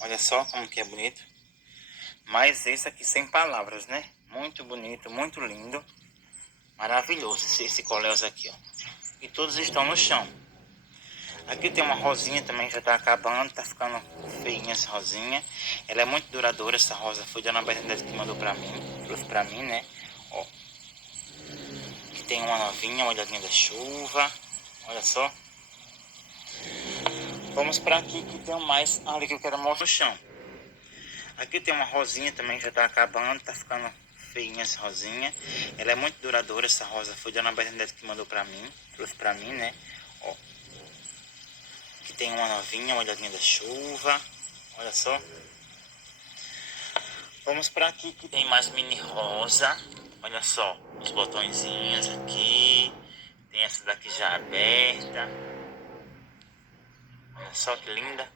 Olha só como que é bonito. Mas esse aqui sem palavras, né? Muito bonito, muito lindo. Maravilhoso esse coléus aqui, ó. E todos estão no chão. Aqui tem uma rosinha também, já tá acabando, tá ficando feinha essa rosinha. Ela é muito duradoura, essa rosa. Foi Dona Bernadette que mandou trouxe pra mim, né? Ó. Aqui tem uma novinha, uma olhadinha da chuva. Olha só. Vamos pra aqui que tem mais ali que eu quero mostrar no chão. Aqui tem uma rosinha também, já tá acabando, tá ficando feinha essa rosinha. Ela é muito duradoura, essa rosa. Foi Dona Bernadette que mandou pra mim, trouxe pra mim, né? Ó. Aqui tem uma novinha, uma olhadinha da chuva. Olha só. Vamos pra aqui que tem mais mini rosa. Olha só, os botõezinhos aqui. Tem essa daqui já aberta. Olha só que linda.